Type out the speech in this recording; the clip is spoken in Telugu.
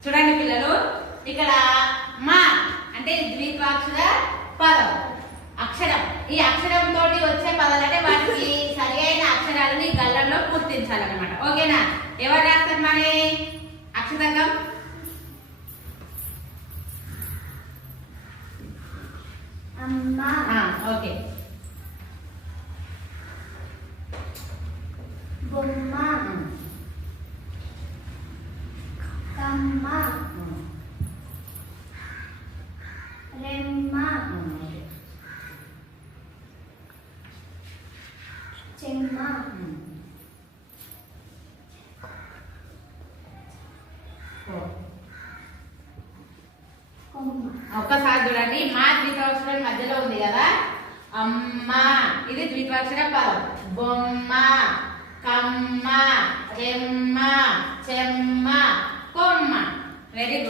చూడండి పిల్లలు ఇక్కడ మా అంటే ద్విపాక్షర పదం అక్షరం. ఈ అక్షరం తోటి వచ్చే పదాలంటే వాటికి సరి అయిన అక్షరాలని గల్లంలో గుర్తించాలన్నమాట. ఓకేనా? ఎవరు రాస్తారు మరి? ఆ, ఓకే. బొమ్మ. రెమ్మ. చెమ్మ. ఒక్కసారి చూడండి మా ద్విపాక్షరం మధ్యలో ఉంది కదా? అమ్మ. ఇది ద్విపాక్షర పదం. బొమ్మ కమ్మ రెమ్మ చెమ్మ. Very good.